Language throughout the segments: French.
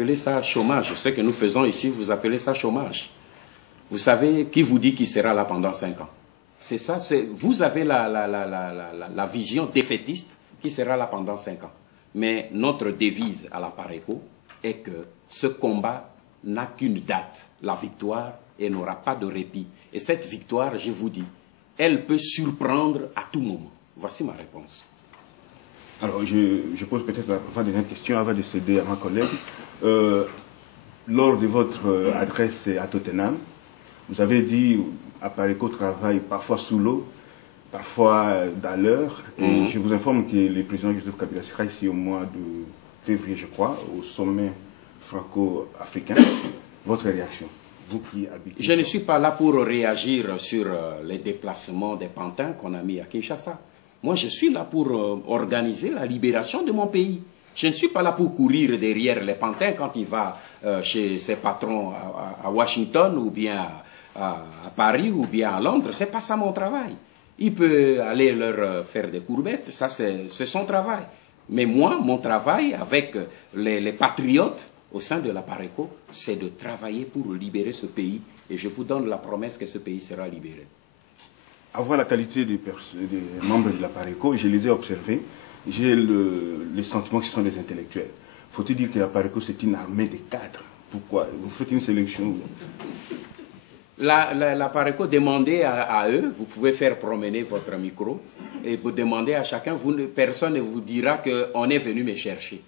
appelez ça chômage. Ce que nous faisons ici, vous appelez ça chômage. Vous savez, qui vous dit qu'il sera là pendant 5 ans? C'est ça, vous avez la vision défaitiste qui sera là pendant 5 ans. Mais notre devise à la Pareco est que ce combat n'a qu'une date, la victoire, et n'aura pas de répit. Et cette victoire, je vous dis, elle peut surprendre à tout moment. Voici ma réponse. Alors, je pose peut-être la dernière question avant de céder à ma collègue. Lors de votre adresse à Tottenham, vous avez dit à Pareco travaille parfois sous l'eau, parfois dans l'heure. Je vous informe que le président Joseph Kabila sera ici au mois de février, je crois, au sommet franco-africain. Votre réaction, vous qui habitez... Je ne suis pas là pour réagir sur les déplacements des pantins qu'on a mis à Kinshasa. Moi, je suis là pour organiser la libération de mon pays. Je ne suis pas là pour courir derrière les pantins quand il va chez ses patrons à Washington ou bien à Paris ou bien à Londres. Ce n'est pas ça mon travail. Il peut aller leur faire des courbettes, ça c'est son travail. Mais moi, mon travail avec les patriotes au sein de la Pareco, c'est de travailler pour libérer ce pays. Et je vous donne la promesse que ce pays sera libéré. Avoir la qualité des membres de la Pareco, je les ai observés, j'ai le sentiment que ce sont des intellectuels. Faut-il dire que la Pareco, c'est une armée de cadres? Pourquoi? Vous faites une sélection? La Pareco, demandez à eux, vous pouvez faire promener votre micro, et vous demandez à chacun, personne ne vous dira qu'on est venu me chercher.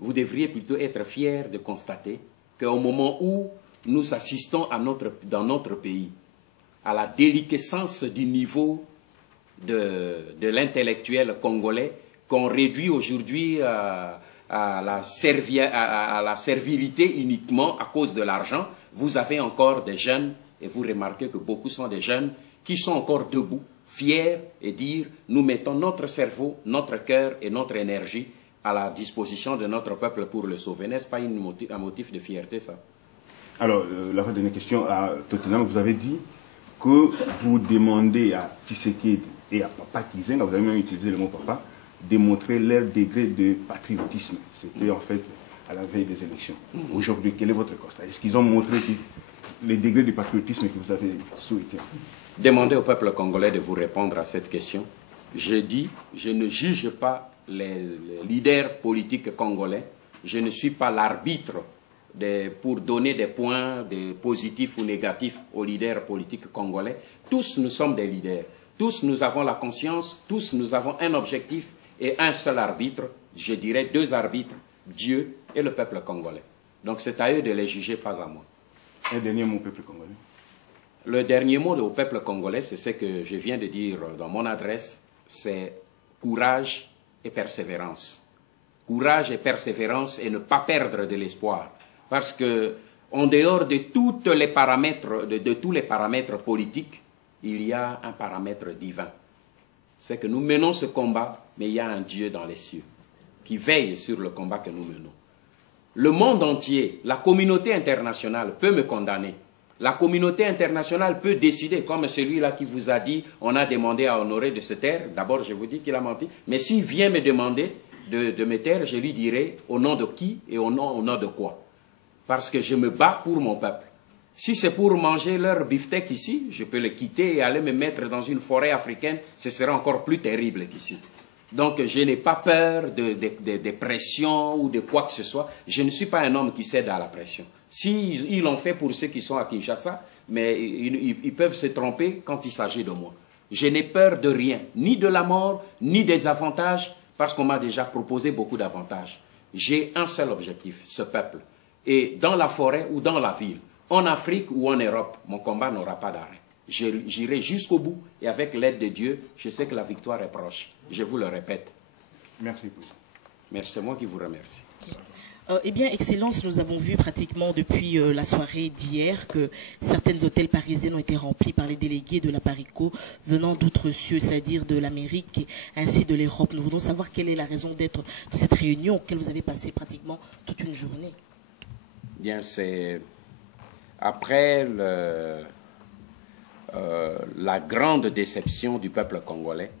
Vous devriez plutôt être fiers de constater qu'au moment où nous assistons dans notre pays à la déliquescence du niveau de l'intellectuel congolais, qu'on réduit aujourd'hui à la servilité uniquement à cause de l'argent, vous avez encore des jeunes, et vous remarquez que beaucoup sont des jeunes, qui sont encore debout, fiers, et dire, nous mettons notre cerveau, notre cœur et notre énergie à la disposition de notre peuple pour le sauver. N'est-ce pas un motif de fierté, ça? Alors, la dernière question à Tottenham, vous avez dit que vous demandez à Tshisekedi et à Papa Kizenga, vous avez même utilisé le mot papa, démontrer leur degré de patriotisme. C'était en fait à la veille des élections. Aujourd'hui, quel est votre constat? Est-ce qu'ils ont montré les degrés de patriotisme que vous avez souhaité? Demandez au peuple congolais de vous répondre à cette question. Je dis, je ne juge pas les leaders politiques congolais. Je ne suis pas l'arbitre pour donner des points positifs ou négatifs aux leaders politiques congolais. Tous nous sommes des leaders. Tous nous avons la conscience, tous nous avons un objectif et un seul arbitre, je dirais 2 arbitres, Dieu et le peuple congolais. Donc c'est à eux de les juger, pas à moi. Un dernier mot au peuple congolais. Le dernier mot au peuple congolais, c'est ce que je viens de dire dans mon adresse, c'est courage et persévérance. Courage et persévérance et ne pas perdre de l'espoir. Parce que, en dehors de tous les paramètres politiques, il y a un paramètre divin. C'est que nous menons ce combat, mais il y a un Dieu dans les cieux qui veille sur le combat que nous menons. Le monde entier, la communauté internationale peut me condamner. La communauté internationale peut décider, comme celui-là qui vous a dit, on a demandé à Honoré de se taire. D'abord, je vous dis qu'il a menti. Mais s'il vient me demander de me taire, je lui dirai au nom de qui et au nom de quoi. Parce que je me bats pour mon peuple. Si c'est pour manger leur beefsteak ici, je peux le quitter et aller me mettre dans une forêt africaine, ce sera encore plus terrible qu'ici. Donc je n'ai pas peur de pression ou de quoi que ce soit. Je ne suis pas un homme qui cède à la pression. Si ils l'ont fait pour ceux qui sont à Kinshasa, mais ils peuvent se tromper quand il s'agit de moi. Je n'ai peur de rien, ni de la mort, ni des avantages, parce qu'on m'a déjà proposé beaucoup d'avantages. J'ai un seul objectif, ce peuple. Et dans la forêt ou dans la ville, en Afrique ou en Europe, mon combat n'aura pas d'arrêt. J'irai jusqu'au bout et avec l'aide de Dieu, je sais que la victoire est proche. Je vous le répète. Merci beaucoup. Merci, c'est moi qui vous remercie. Eh bien, Excellence, nous avons vu pratiquement depuis la soirée d'hier que certains hôtels parisiens ont été remplis par les délégués de la Pareco venant d'outre-cieux, c'est-à-dire de l'Amérique ainsi de l'Europe. Nous voulons savoir quelle est la raison d'être de cette réunion auquel vous avez passé pratiquement toute une journée. Bien, c'est après la grande déception du peuple congolais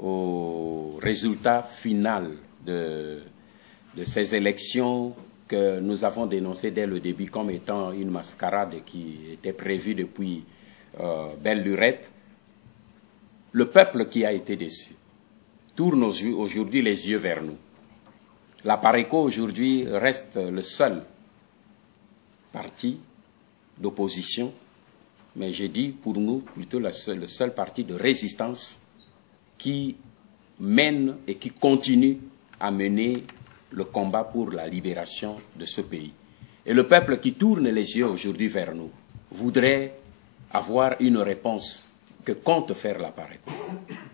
au résultat final de ces élections que nous avons dénoncées dès le début comme étant une mascarade qui était prévue depuis belle lurette, le peuple qui a été déçu tourne aujourd'hui les yeux vers nous. La PARECO aujourd'hui reste le seul parti d'opposition, mais j'ai dit pour nous plutôt le seul parti de résistance qui mène et qui continue à mener le combat pour la libération de ce pays. Et le peuple qui tourne les yeux aujourd'hui vers nous voudrait avoir une réponse que compte faire la PARECO.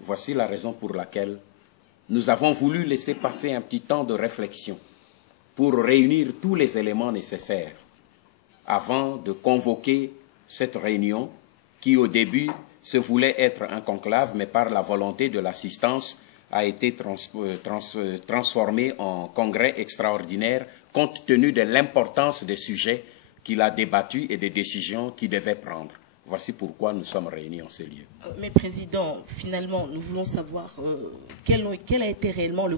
Voici la raison pour laquelle nous avons voulu laisser passer un petit temps de réflexion pour réunir tous les éléments nécessaires avant de convoquer cette réunion qui, au début, se voulait être un conclave, mais par la volonté de l'assistance, a été transformée en congrès extraordinaire compte tenu de l'importance des sujets qu'il a débattus et des décisions qu'il devait prendre. Voici pourquoi nous sommes réunis en ces lieux. Mais Président, finalement, nous voulons savoir quel a été réellement le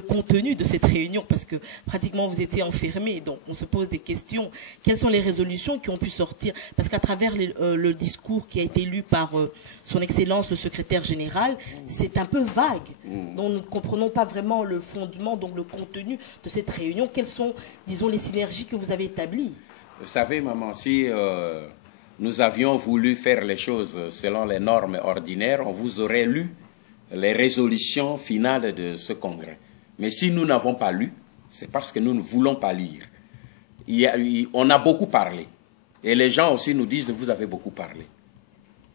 contenu de cette réunion, parce que pratiquement vous étiez enfermés, donc on se pose des questions. Quelles sont les résolutions qui ont pu sortir? Parce qu'à travers le discours qui a été lu par son Excellence le secrétaire général, c'est un peu vague. Donc nous ne comprenons pas vraiment le fondement, donc le contenu de cette réunion. Quelles sont, disons, les synergies que vous avez établies? Vous savez, maman, si nous avions voulu faire les choses selon les normes ordinaires, on vous aurait lu les résolutions finales de ce congrès. Mais si nous n'avons pas lu, c'est parce que nous ne voulons pas lire. On a beaucoup parlé. Et les gens aussi nous disent que vous avez beaucoup parlé.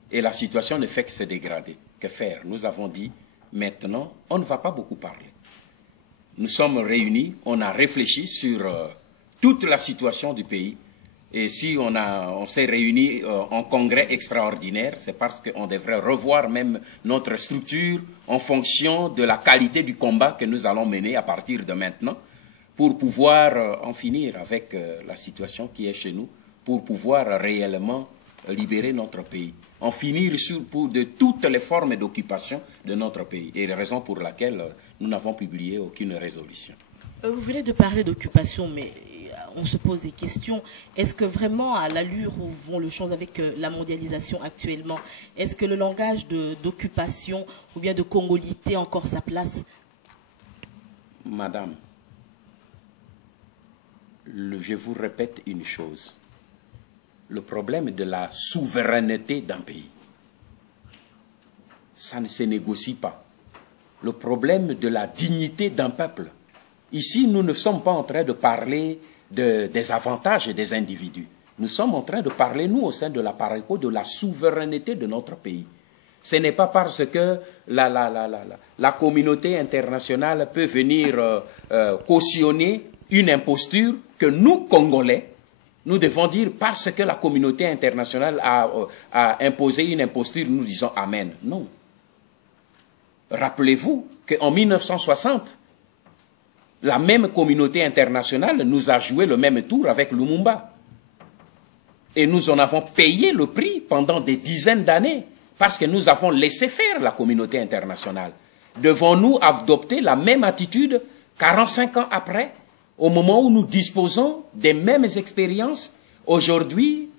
Et la situation ne fait que se dégrader. Que faire? Nous avons dit, maintenant, on ne va pas beaucoup parler. Nous sommes réunis, on a réfléchi sur toute la situation du pays. Et si on s'est réunis en congrès extraordinaire, c'est parce qu'on devrait revoir même notre structure en fonction de la qualité du combat que nous allons mener à partir de maintenant pour pouvoir en finir avec la situation qui est chez nous, pour pouvoir réellement libérer notre pays, en finir de toutes les formes d'occupation de notre pays. Et la raison pour laquelle nous n'avons publié aucune résolution. Vous venez de parler d'occupation, mais on se pose des questions. Est-ce que vraiment, à l'allure où vont les choses avec la mondialisation actuellement, est-ce que le langage d'occupation ou bien de congolité a encore sa place? Madame, je vous répète une chose. Le problème de la souveraineté d'un pays, ça ne se négocie pas. Le problème de la dignité d'un peuple. Ici, nous ne sommes pas en train de parler des avantages des individus. Nous sommes en train de parler, nous, au sein de la PARECO, de la souveraineté de notre pays. Ce n'est pas parce que la communauté internationale peut venir cautionner une imposture que nous, Congolais, nous devons dire parce que la communauté internationale a imposé une imposture, nous disons Amen. Non. Rappelez-vous qu'en 1960, la même communauté internationale nous a joué le même tour avec Lumumba. Et nous en avons payé le prix pendant des dizaines d'années, parce que nous avons laissé faire la communauté internationale. Devons-nous adopter la même attitude 45 ans après, au moment où nous disposons des mêmes expériences? Aujourd'hui,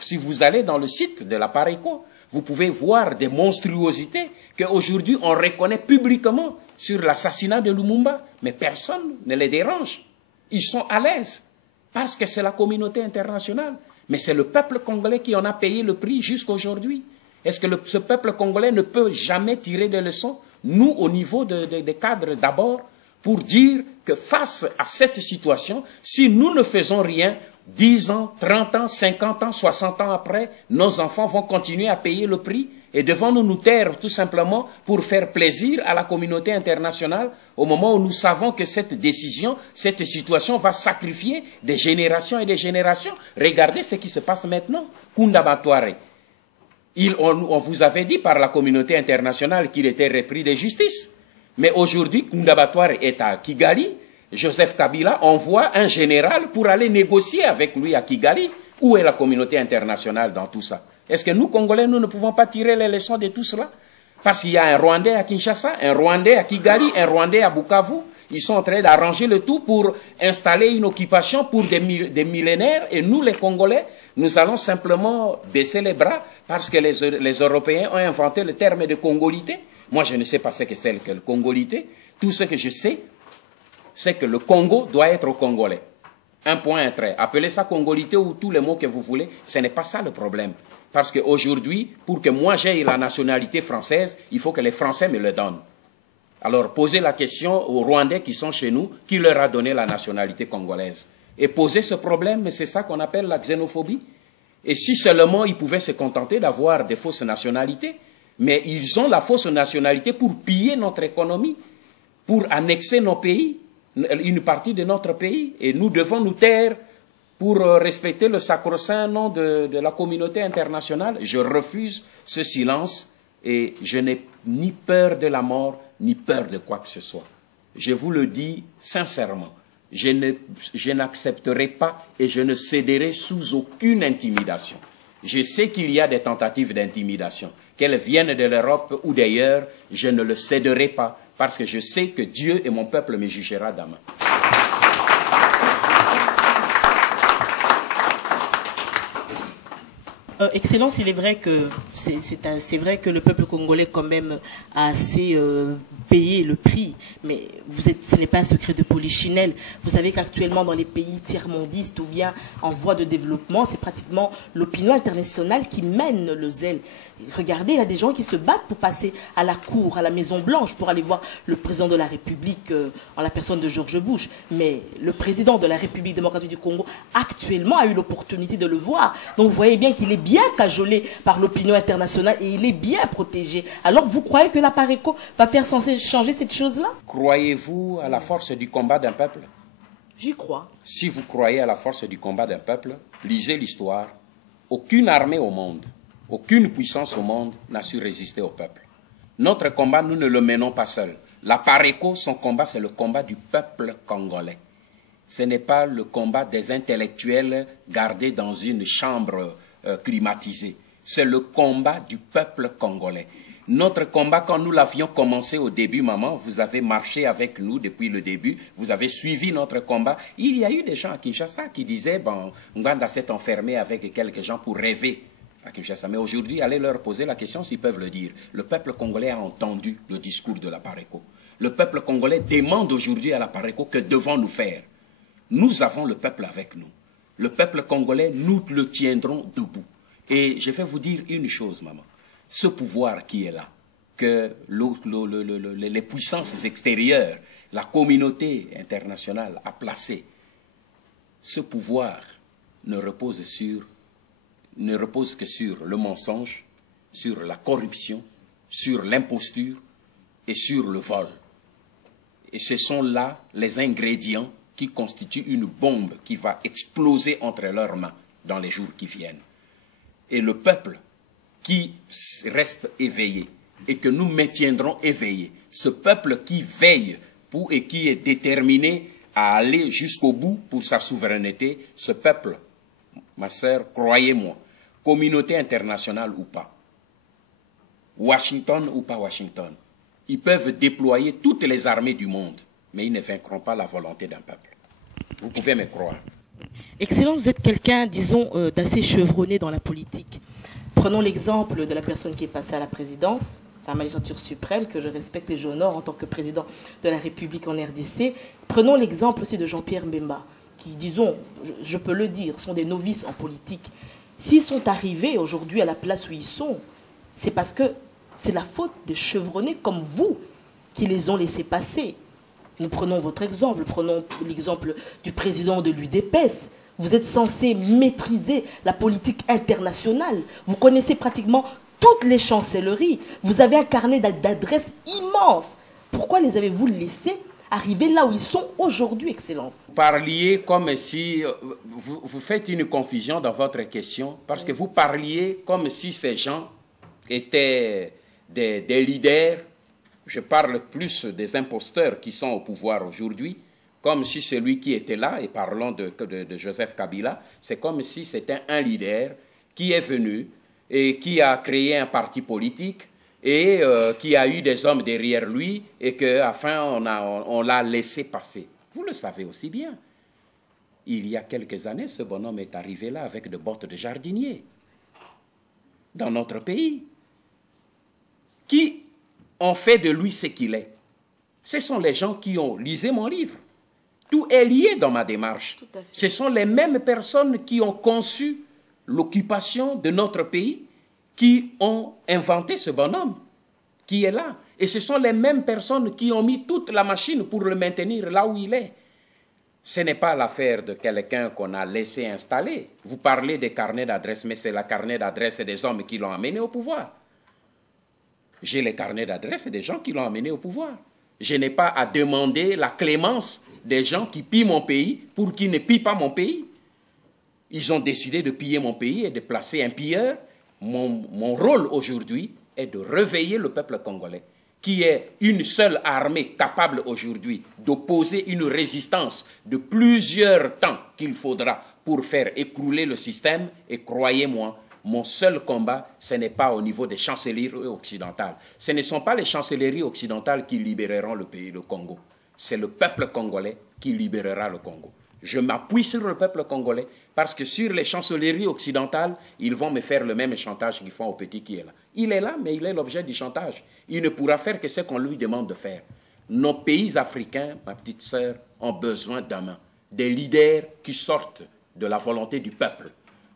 si vous allez dans le site de la PARECO, vous pouvez voir des monstruosités qu'aujourd'hui on reconnaît publiquement sur l'assassinat de Lumumba, mais personne ne les dérange. Ils sont à l'aise, parce que c'est la communauté internationale. Mais c'est le peuple congolais qui en a payé le prix jusqu'à aujourd'hui. Est-ce que ce peuple congolais ne peut jamais tirer des leçons, nous, au niveau des cadres d'abord, pour dire que face à cette situation, si nous ne faisons rien, 10 ans, 30 ans, 50 ans, 60 ans après, nos enfants vont continuer à payer le prix? Et devons-nous nous taire tout simplement pour faire plaisir à la communauté internationale au moment où nous savons que cette décision, cette situation va sacrifier des générations et des générations? Regardez ce qui se passe maintenant. Kunda Batware, on vous avait dit par la communauté internationale qu'il était repris de justice. Mais aujourd'hui, Kunda Batware est à Kigali. Joseph Kabila envoie un général pour aller négocier avec lui à Kigali. Où est la communauté internationale dans tout ça? Est-ce que nous, Congolais, nous ne pouvons pas tirer les leçons de tout cela? Parce qu'il y a un Rwandais à Kinshasa, un Rwandais à Kigali, un Rwandais à Bukavu, Ils sont en train d'arranger le tout pour installer une occupation pour des millénaires. Et nous, les Congolais, nous allons simplement baisser les bras parce que les Européens ont inventé le terme de congolité. Moi, je ne sais pas ce que c'est que le congolité. Tout ce que je sais, c'est que le Congo doit être congolais. Un point, un trait. Appelez ça congolité ou tous les mots que vous voulez, ce n'est pas ça le problème. Parce qu'aujourd'hui, pour que moi j'aie la nationalité française, il faut que les Français me le donnent. Alors, posez la question aux Rwandais qui sont chez nous, qui leur a donné la nationalité congolaise. Et poser ce problème, c'est ça qu'on appelle la xénophobie. Et si seulement ils pouvaient se contenter d'avoir des fausses nationalités, mais ils ont la fausse nationalité pour piller notre économie, pour annexer nos pays, une partie de notre pays, et nous devons nous taire pour respecter le sacro-saint nom de la communauté internationale. Je refuse ce silence et je n'ai ni peur de la mort, ni peur de quoi que ce soit. Je vous le dis sincèrement, je n'accepterai pas et je ne céderai sous aucune intimidation. Je sais qu'il y a des tentatives d'intimidation, qu'elles viennent de l'Europe ou d'ailleurs, je ne le céderai pas parce que je sais que Dieu et mon peuple me jugera demain. Excellence, il est vrai que c'est vrai que le peuple congolais quand même a assez payé le prix, mais ce n'est pas un secret de polichinelle. Vous savez qu'actuellement dans les pays tiers-mondistes ou bien en voie de développement, c'est pratiquement l'opinion internationale qui mène le zèle. Regardez, il y a des gens qui se battent pour passer à la cour, à la Maison Blanche, pour aller voir le président de la République en la personne de George Bush. Mais le président de la République démocratique du Congo actuellement a eu l'opportunité de le voir. Donc vous voyez bien qu'il est bien cajolé par l'opinion internationale et il est bien protégé. Alors vous croyez que la PARECO va faire changer cette chose-là? Croyez-vous à la force du combat d'un peuple? J'y crois. Si vous croyez à la force du combat d'un peuple, lisez l'histoire. Aucune armée au monde, aucune puissance au monde n'a su résister au peuple. Notre combat, nous ne le menons pas seul. La PARECO, son combat, c'est le combat du peuple congolais. Ce n'est pas le combat des intellectuels gardés dans une chambre climatisée. C'est le combat du peuple congolais. Notre combat, quand nous l'avions commencé au début, maman, vous avez marché avec nous depuis le début, vous avez suivi notre combat. Il y a eu des gens à Kinshasa qui disaient, bon, Nganda s'est enfermé avec quelques gens pour rêver à Kinshasa. Mais aujourd'hui, allez leur poser la question s'ils peuvent le dire. Le peuple congolais a entendu le discours de la PARECO. Le peuple congolais demande aujourd'hui à la PARECO que devons-nous faire. Nous avons le peuple avec nous. Le peuple congolais, nous le tiendrons debout. Et je vais vous dire une chose, maman. Ce pouvoir qui est là, que les puissances extérieures, la communauté internationale a placé, ce pouvoir ne repose que sur le mensonge, sur la corruption, sur l'imposture et sur le vol. Et ce sont là les ingrédients qui constituent une bombe qui va exploser entre leurs mains dans les jours qui viennent. Et le peuple qui reste éveillé et que nous maintiendrons éveillé, ce peuple qui veille et qui est déterminé à aller jusqu'au bout pour sa souveraineté, ce peuple, ma sœur, croyez-moi, communauté internationale ou pas, Washington ou pas Washington, ils peuvent déployer toutes les armées du monde, mais ils ne vaincront pas la volonté d'un peuple. Vous pouvez me croire. Excellence, vous êtes quelqu'un, disons, d'assez chevronné dans la politique. Prenons l'exemple de la personne qui est passée à la présidence, la magistrature suprême, que je respecte et j'honore en tant que président de la République en RDC. Prenons l'exemple aussi de Jean-Pierre Mbemba, qui, disons, je peux le dire, sont des novices en politique. S'ils sont arrivés aujourd'hui à la place où ils sont, c'est parce que c'est la faute des chevronnés comme vous qui les ont laissés passer. Nous prenons votre exemple, prenons l'exemple du président de l'UDPS. Vous êtes censé maîtriser la politique internationale. Vous connaissez pratiquement toutes les chancelleries. Vous avez un carnet d'adresses immense. Pourquoi les avez-vous laissés arriver là où ils sont aujourd'hui, Excellence? Vous parliez comme si... Vous faites une confusion dans votre question, parce que vous parliez comme si ces gens étaient des leaders. Je parle plus des imposteurs qui sont au pouvoir aujourd'hui, comme si celui qui était là, et parlons de Joseph Kabila, c'est comme si c'était un leader qui est venu et qui a créé un parti politique et qui a eu des hommes derrière lui et qu'à la fin on l'a laissé passer. Vous le savez aussi bien. Il y a quelques années, ce bonhomme est arrivé là avec des bottes de jardinier dans notre pays. Qui ont fait de lui ce qu'il est? Ce sont les gens qui ont lisé mon livre. Tout est lié dans ma démarche. Ce sont les mêmes personnes qui ont conçu l'occupation de notre pays, qui ont inventé ce bonhomme, qui est là. Et ce sont les mêmes personnes qui ont mis toute la machine pour le maintenir là où il est. Ce n'est pas l'affaire de quelqu'un qu'on a laissé installer. Vous parlez des carnets d'adresse, mais c'est la carnet d'adresse des hommes qui l'ont amené au pouvoir. J'ai les carnets d'adresse des gens qui l'ont amené au pouvoir. Je n'ai pas à demander la clémence des gens qui pillent mon pays pour qu'ils ne pillent pas mon pays. Ils ont décidé de piller mon pays et de placer un pilleur. Mon rôle aujourd'hui est de réveiller le peuple congolais, qui est une seule armée capable aujourd'hui d'opposer une résistance de plusieurs temps qu'il faudra pour faire écrouler le système. Et croyez-moi, mon seul combat, ce n'est pas au niveau des chancelleries occidentales. Ce ne sont pas les chancelleries occidentales qui libéreront le pays, le Congo. C'est le peuple congolais qui libérera le Congo. Je m'appuie sur le peuple congolais parce que sur les chancelleries occidentales, ils vont me faire le même chantage qu'ils font au petit qui est là. Il est là, mais il est l'objet du chantage. Il ne pourra faire que ce qu'on lui demande de faire. Nos pays africains, ma petite sœur, ont besoin d'hommes, des leaders qui sortent de la volonté du peuple,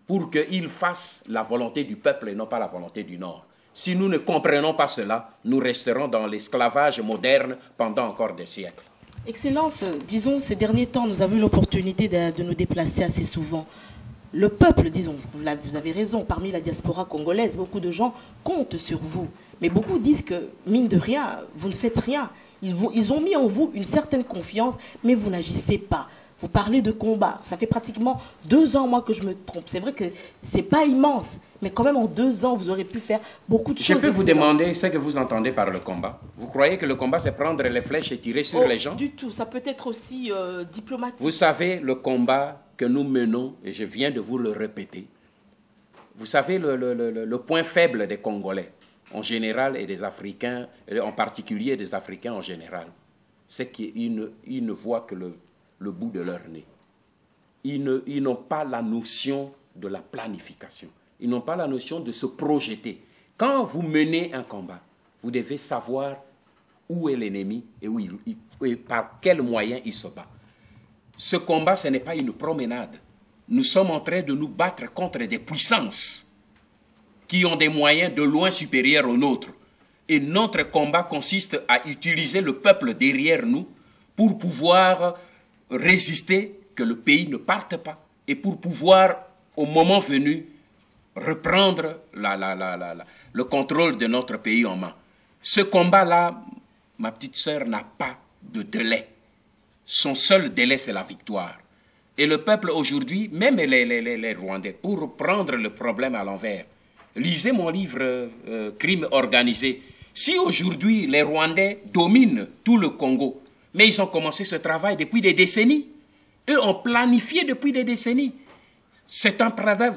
pour qu'ils fassent la volonté du peuple et non pas la volonté du Nord. Si nous ne comprenons pas cela, nous resterons dans l'esclavage moderne pendant encore des siècles. Excellence, disons, ces derniers temps, nous avons eu l'opportunité de nous déplacer assez souvent. Le peuple, disons, vous avez raison, parmi la diaspora congolaise, beaucoup de gens comptent sur vous. Mais beaucoup disent que, mine de rien, vous ne faites rien. Ils ont mis en vous une certaine confiance, mais vous n'agissez pas. Vous parlez de combat. Ça fait pratiquement 2 ans, moi, que je me trompe. C'est vrai que ce n'est pas immense, mais quand même, en 2 ans, vous aurez pu faire beaucoup de choses. Je peux vous demander ce que vous entendez par le combat. Vous croyez que le combat, c'est prendre les flèches et tirer sur les gens? Du tout. Ça peut être aussi diplomatique. Vous savez, le combat que nous menons, et je viens de vous le répéter, vous savez, le point faible des Congolais, en général, et des Africains, en particulier des Africains en général, c'est qu'ils ne voient que le bout de leur nez. Ils n'ont pas la notion de la planification. Ils n'ont pas la notion de se projeter. Quand vous menez un combat, vous devez savoir où est l'ennemi et par quels moyens il se bat. Ce combat, ce n'est pas une promenade. Nous sommes en train de nous battre contre des puissances qui ont des moyens de loin supérieurs aux nôtres. Et notre combat consiste à utiliser le peuple derrière nous pour pouvoir résister, que le pays ne parte pas, et pour pouvoir, au moment venu, reprendre le contrôle de notre pays en main. Ce combat-là, ma petite sœur, n'a pas de délai. Son seul délai, c'est la victoire. Et le peuple aujourd'hui, même les Rwandais, pour prendre le problème à l'envers, lisez mon livre « Crime organisé ». Si aujourd'hui, les Rwandais dominent tout le Congo, mais ils ont commencé ce travail depuis des décennies. Eux ont planifié depuis des décennies. C'est un travail